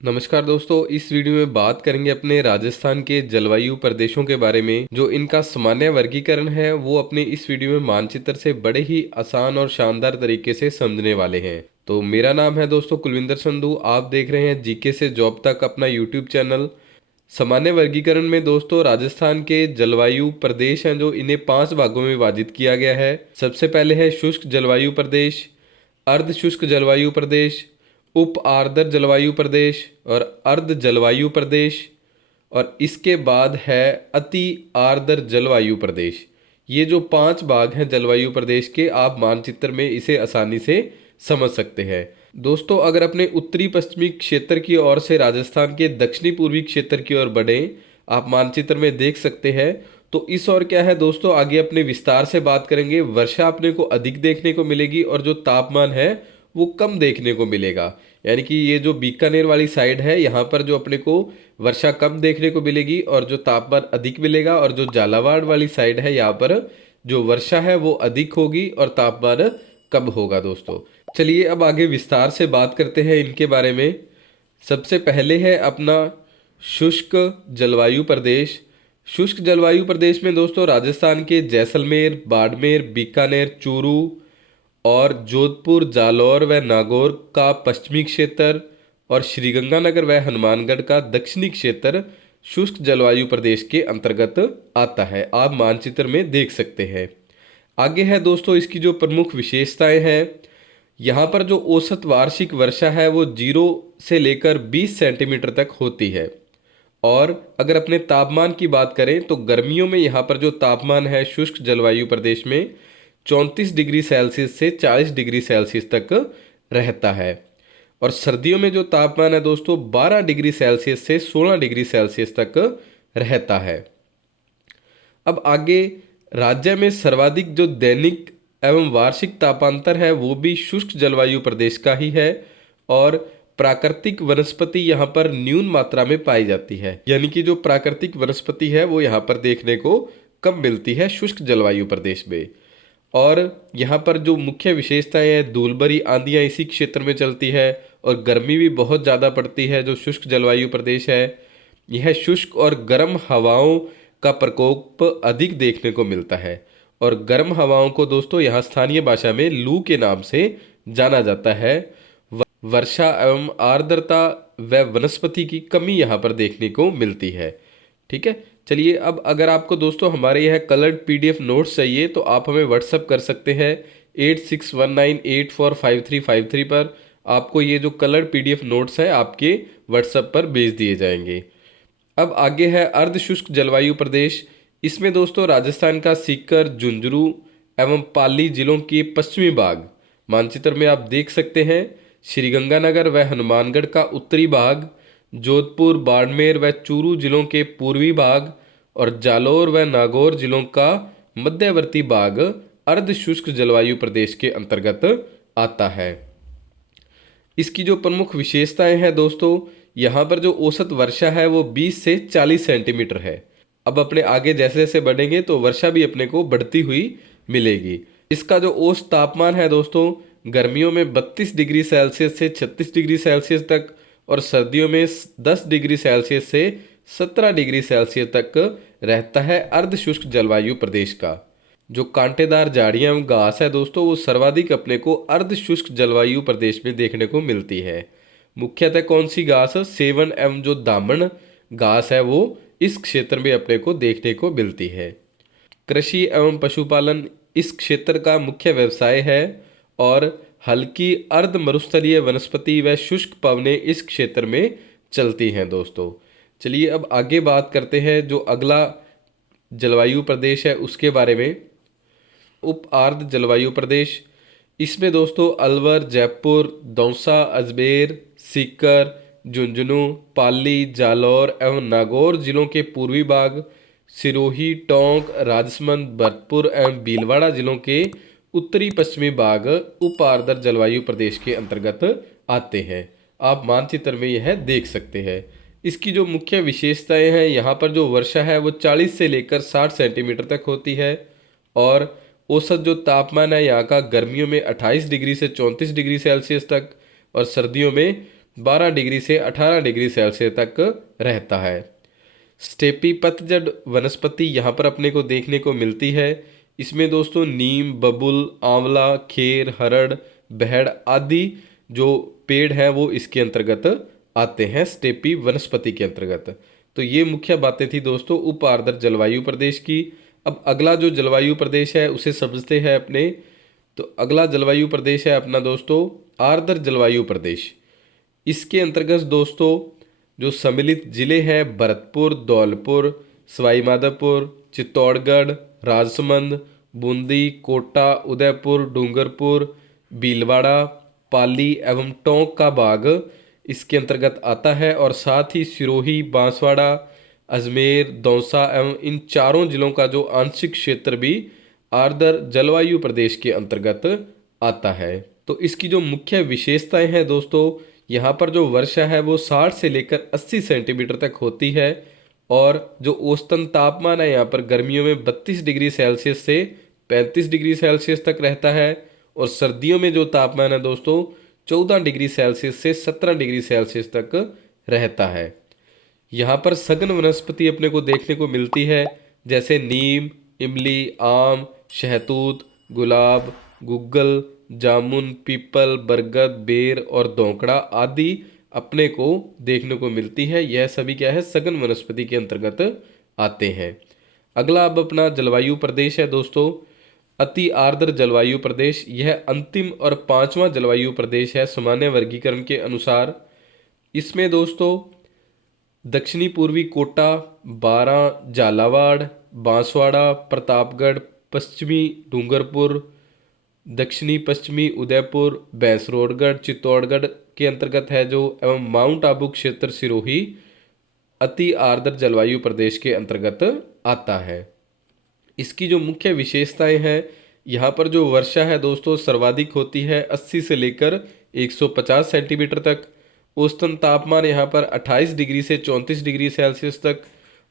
नमस्कार दोस्तों, इस वीडियो में बात करेंगे अपने राजस्थान के जलवायु प्रदेशों के बारे में। जो इनका सामान्य वर्गीकरण है वो अपने इस वीडियो में मानचित्र से बड़े ही आसान और शानदार तरीके से समझने वाले हैं। तो मेरा नाम है दोस्तों कुलविंदर संधू। आप देख रहे हैं जीके से जॉब तक अपना यूट्यूब चैनल। सामान्य वर्गीकरण में दोस्तों राजस्थान के जलवायु प्रदेश हैं जो इन्हें 5 भागों में विभाजित किया गया है। सबसे पहले है शुष्क जलवायु प्रदेश, अर्ध शुष्क जलवायु प्रदेश, उप आर्द्र जलवायु प्रदेश और अर्ध जलवायु प्रदेश, और इसके बाद है अति आर्द्र जलवायु प्रदेश। ये जो 5 भाग हैं जलवायु प्रदेश के, आप मानचित्र में इसे आसानी से समझ सकते हैं। दोस्तों अगर अपने उत्तरी पश्चिमी क्षेत्र की ओर से राजस्थान के दक्षिणी पूर्वी क्षेत्र की ओर बढ़ें, आप मानचित्र में देख सकते हैं। तो इस ओर क्या है दोस्तों, आगे अपने विस्तार से बात करेंगे। वर्षा अपने को अधिक देखने को मिलेगी और जो तापमान है वो कम देखने को मिलेगा। यानी कि ये जो बीकानेर वाली साइड है यहाँ पर जो अपने को वर्षा कम देखने को मिलेगी और जो तापमान अधिक मिलेगा, और जो झालावाड़ वाली साइड है यहाँ पर जो वर्षा है वो अधिक होगी और तापमान कम होगा। दोस्तों चलिए अब आगे विस्तार से बात करते हैं इनके बारे में। सबसे पहले है अपना शुष्क जलवायु प्रदेश। शुष्क जलवायु प्रदेश में दोस्तों राजस्थान के जैसलमेर, बाड़मेर, बीकानेर, चूरू और जोधपुर, जालौर व नागौर का पश्चिमी क्षेत्र और श्रीगंगानगर व हनुमानगढ़ का दक्षिणी क्षेत्र शुष्क जलवायु प्रदेश के अंतर्गत आता है। आप मानचित्र में देख सकते हैं। आगे है दोस्तों इसकी जो प्रमुख विशेषताएं हैं। यहाँ पर जो औसत वार्षिक वर्षा है वो 0 से लेकर 20 सेंटीमीटर तक होती है। और अगर अपने तापमान की बात करें तो गर्मियों में यहाँ पर जो तापमान है शुष्क जलवायु प्रदेश में 34 डिग्री सेल्सियस से 40 डिग्री सेल्सियस तक रहता है। और सर्दियों में जो तापमान है दोस्तों 12 डिग्री सेल्सियस से 16 डिग्री सेल्सियस तक रहता है। अब आगे राज्य में सर्वाधिक जो दैनिक एवं वार्षिक तापांतर है वो भी शुष्क जलवायु प्रदेश का ही है। और प्राकृतिक वनस्पति यहाँ पर न्यून मात्रा में पाई जाती है। यानी कि जो प्राकृतिक वनस्पति है वो यहाँ पर देखने को कम मिलती है शुष्क जलवायु प्रदेश में। और यहाँ पर जो मुख्य विशेषताएं हैं, धूलभरी आंधियाँ इसी क्षेत्र में चलती है और गर्मी भी बहुत ज़्यादा पड़ती है। जो शुष्क जलवायु प्रदेश है यह शुष्क और गर्म हवाओं का प्रकोप अधिक देखने को मिलता है। और गर्म हवाओं को दोस्तों यहाँ स्थानीय भाषा में लू के नाम से जाना जाता है। वर्षा एवं आर्द्रता व वनस्पति की कमी यहाँ पर देखने को मिलती है। ठीक है, चलिए अब अगर आपको दोस्तों हमारे यह कलर्ड पीडीएफ नोट्स चाहिए तो आप हमें व्हाट्सअप कर सकते हैं 8619845353 पर। आपको ये जो कलर्ड पीडीएफ नोट्स है आपके व्हाट्सएप पर भेज दिए जाएंगे। अब आगे है अर्ध शुष्क जलवायु प्रदेश। इसमें दोस्तों राजस्थान का सीकर, झुंझुनू एवं पाली जिलों के पश्चिमी भाग मानचित्र में आप देख सकते हैं। श्रीगंगानगर व हनुमानगढ़ का उत्तरी भाग, जोधपुर, बाड़मेर व चूरू जिलों के पूर्वी भाग और जालौर व नागौर जिलों का मध्यवर्ती भाग अर्ध शुष्क जलवायु प्रदेश के अंतर्गत आता है। इसकी जो प्रमुख विशेषताएं हैं दोस्तों, यहाँ पर जो औसत वर्षा है वो 20 से 40 सेंटीमीटर है। अब अपने आगे जैसे जैसे बढ़ेंगे तो वर्षा भी अपने को बढ़ती हुई मिलेगी। इसका जो औसत तापमान है दोस्तों गर्मियों में 32 डिग्री सेल्सियस से 36 डिग्री सेल्सियस तक और सर्दियों में 10 डिग्री सेल्सियस से 17 डिग्री सेल्सियस तक रहता है अर्ध शुष्क जलवायु प्रदेश का। जो कांटेदार झाड़ियां एवं घास है दोस्तों वो सर्वाधिक अपने को अर्ध शुष्क जलवायु प्रदेश में देखने को मिलती है। मुख्यतः कौन सी घास? सेवन एवं जो दामन घास है वो इस क्षेत्र में अपने को देखने को मिलती है। कृषि एवं पशुपालन इस क्षेत्र का मुख्य व्यवसाय है और हल्की अर्ध मरुस्थलीय वनस्पति व शुष्क पवनें इस क्षेत्र में चलती हैं। दोस्तों चलिए अब आगे बात करते हैं जो अगला जलवायु प्रदेश है उसके बारे में। उप आर्द्र जलवायु प्रदेश। इसमें दोस्तों अलवर, जयपुर, दौसा, अजमेर, सीकर, झुंझुनू, पाली, जालौर एवं नागौर जिलों के पूर्वी भाग, सिरोही, टोंक, राजसमंद, भरतपुर एवं भीलवाड़ा जिलों के उत्तरी पश्चिमी भाग उप आर्द्र जलवायु प्रदेश के अंतर्गत आते हैं। आप मानचित्र में यह देख सकते हैं। इसकी जो मुख्य विशेषताएं हैं, यहाँ पर जो वर्षा है वो 40 से लेकर 60 सेंटीमीटर तक होती है। और औसत जो तापमान है यहाँ का गर्मियों में 28 डिग्री से 34 डिग्री सेल्सियस तक और सर्दियों में 12 डिग्री से 18 डिग्री सेल्सियस तक रहता है। स्टेपी पतझड़ वनस्पति यहाँ पर अपने को देखने को मिलती है। इसमें दोस्तों नीम, बबुल, आंवला, खेर, हरड़, बहड़ आदि जो पेड़ हैं वो इसके अंतर्गत आते हैं, स्टेपी वनस्पति के अंतर्गत। तो ये मुख्य बातें थी दोस्तों उप आर्द्र जलवायु प्रदेश की। अब अगला जो जलवायु प्रदेश है उसे समझते हैं अपने। तो अगला जलवायु प्रदेश है अपना दोस्तों आर्द्र जलवायु प्रदेश। इसके अंतर्गत दोस्तों जो सम्मिलित जिले हैं भरतपुर, धौलपुर, सवाई माधोपुर, चित्तौड़गढ़, राजसमंद, बूंदी, कोटा, उदयपुर, डूंगरपुर, भीलवाड़ा, पाली एवं टोंक का भाग इसके अंतर्गत आता है। और साथ ही सिरोही, बांसवाड़ा, अजमेर, दौसा एवं इन चारों जिलों का जो आंशिक क्षेत्र भी आर्द्र जलवायु प्रदेश के अंतर्गत आता है। तो इसकी जो मुख्य विशेषताएं हैं दोस्तों, यहाँ पर जो वर्षा है वो 60 से लेकर 80 सेंटीमीटर तक होती है। और जो औसतन तापमान है यहाँ पर गर्मियों में 32 डिग्री सेल्सियस से 35 डिग्री सेल्सियस तक रहता है। और सर्दियों में जो तापमान है दोस्तों 14 डिग्री सेल्सियस से 17 डिग्री सेल्सियस तक रहता है। यहाँ पर सघन वनस्पति अपने को देखने को मिलती है, जैसे नीम, इमली, आम, शहतूत, गुलाब, गुग्गल, जामुन, पीपल, बरगद, बेर और दोंकड़ा आदि अपने को देखने को मिलती है। यह सभी क्या है, सघन वनस्पति के अंतर्गत आते हैं। अगला अब अपना जलवायु प्रदेश है दोस्तों अति आर्द्र जलवायु प्रदेश। यह अंतिम और पांचवां जलवायु प्रदेश है सामान्य वर्गीकरण के अनुसार। इसमें दोस्तों दक्षिणी पूर्वी कोटा, बारां, झालावाड़, बांसवाड़ा, प्रतापगढ़, पश्चिमी डूंगरपुर, दक्षिणी पश्चिमी उदयपुर, भैंसरोडगढ़, चित्तौड़गढ़ के अंतर्गत है जो, एवं माउंट आबू क्षेत्र सिरोही अति आर्द्र जलवायु प्रदेश के अंतर्गत आता है। इसकी जो मुख्य विशेषताएं हैं, यहाँ पर जो वर्षा है दोस्तों सर्वाधिक होती है 80 से लेकर 150 सेंटीमीटर तक। औसतन तापमान यहाँ पर 28 डिग्री से 34 डिग्री सेल्सियस तक।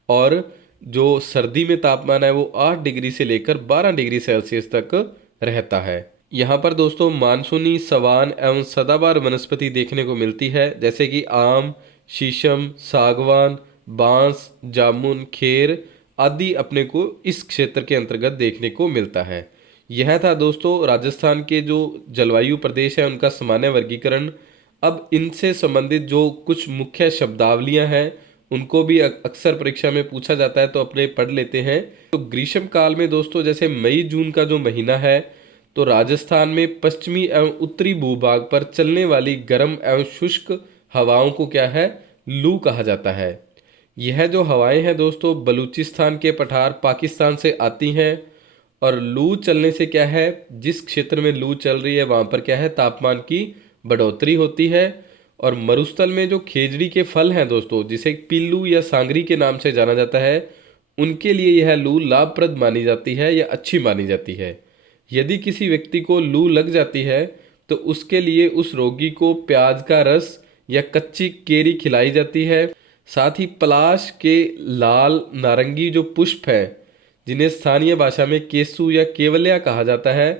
और जो सर्दी में तापमान है वो 8 डिग्री से लेकर 12 डिग्री सेल्सियस तक रहता है। यहाँ पर दोस्तों मानसूनी, सवान एवं सदाबहार वनस्पति देखने को मिलती है, जैसे कि आम, शीशम, सागवान, बांस, जामुन, खेर आदि अपने को इस क्षेत्र के अंतर्गत देखने को मिलता है। यह था दोस्तों राजस्थान के जो जलवायु प्रदेश है उनका सामान्य वर्गीकरण। अब इनसे संबंधित जो कुछ मुख्य शब्दावलियां हैं उनको भी अक्सर परीक्षा में पूछा जाता है, तो अपने पढ़ लेते हैं। तो ग्रीष्म काल में दोस्तों जैसे मई जून का जो महीना है, तो राजस्थान में पश्चिमी एवं उत्तरी भूभाग पर चलने वाली गर्म एवं शुष्क हवाओं को क्या है, लू कहा जाता है। यह जो हवाएं हैं दोस्तों बलूचिस्तान के पठार पाकिस्तान से आती हैं। और लू चलने से क्या है, जिस क्षेत्र में लू चल रही है वहाँ पर क्या है, तापमान की बढ़ोतरी होती है। और मरुस्थल में जो खेजड़ी के फल हैं दोस्तों, जिसे पिल्लू या सांगरी के नाम से जाना जाता है, उनके लिए यह लू लाभप्रद मानी जाती है या अच्छी मानी जाती है। यदि किसी व्यक्ति को लू लग जाती है तो उसके लिए उस रोगी को प्याज का रस या कच्ची केरी खिलाई जाती है। साथ ही पलाश के लाल नारंगी जो पुष्प हैं, जिन्हें स्थानीय भाषा में केसु या केवलिया कहा जाता है,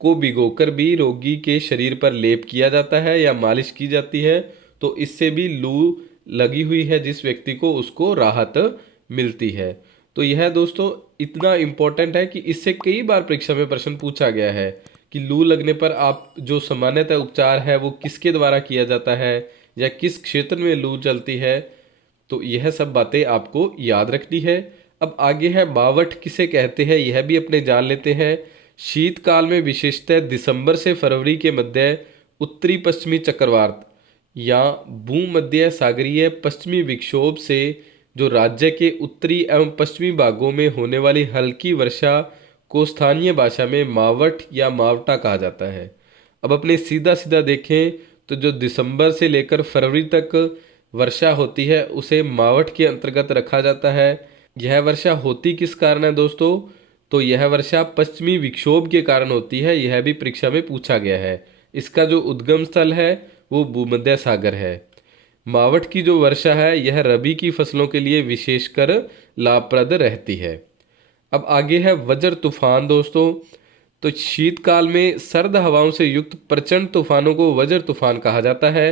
को भिगोकर भी रोगी के शरीर पर लेप किया जाता है या मालिश की जाती है। तो इससे भी लू लगी हुई है जिस व्यक्ति को, उसको राहत मिलती है। तो यह दोस्तों इतना इम्पोर्टेंट है कि इससे कई बार परीक्षा में प्रश्न पूछा गया है कि लू लगने पर आप जो सामान्यतः उपचार है वो किसके द्वारा किया जाता है या किस क्षेत्र में लू चलती है। तो यह सब बातें आपको याद रखनी है। अब आगे है मावठ किसे कहते हैं, यह भी अपने जान लेते हैं। शीतकाल में विशेषतः दिसंबर से फरवरी के मध्य उत्तरी पश्चिमी चक्रवात या भूमध्य सागरीय पश्चिमी विक्षोभ से जो राज्य के उत्तरी एवं पश्चिमी भागों में होने वाली हल्की वर्षा को स्थानीय भाषा में मावठ या मावटा कहा जाता है। अब अपने सीधा सीधा देखें तो जो दिसंबर से लेकर फरवरी तक वर्षा होती है उसे मावठ के अंतर्गत रखा जाता है। यह वर्षा होती किस कारण है दोस्तों, तो यह वर्षा पश्चिमी विक्षोभ के कारण होती है। यह भी परीक्षा में पूछा गया है। इसका जो उद्गम स्थल है वो भूमध्य सागर है। मावठ की जो वर्षा है यह रबी की फसलों के लिए विशेषकर लाभप्रद रहती है। अब आगे है वज्र तूफान दोस्तों। तो शीतकाल में सर्द हवाओं से युक्त प्रचंड तूफानों को वज्र तूफान कहा जाता है।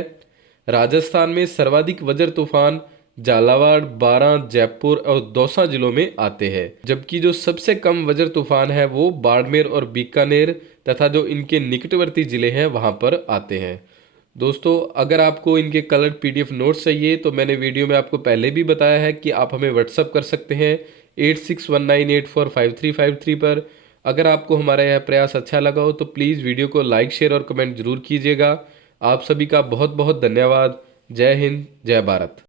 राजस्थान में सर्वाधिक वज्र तूफान झालावाड़, बारां, जयपुर और दौसा जिलों में आते हैं, जबकि जो सबसे कम वज्र तूफान है वो बाड़मेर और बीकानेर तथा जो इनके निकटवर्ती जिले हैं वहां पर आते हैं। दोस्तों, अगर आपको इनके कलर्ड पीडीएफ नोट्स चाहिए तो मैंने वीडियो में आपको पहले भी बताया है कि आप हमें व्हाट्सअप कर सकते हैं 8619845353 पर। अगर आपको हमारा यह प्रयास अच्छा लगा हो तो प्लीज़ वीडियो को लाइक, शेयर और कमेंट जरूर कीजिएगा। आप सभी का बहुत बहुत धन्यवाद। जय हिंद, जय भारत।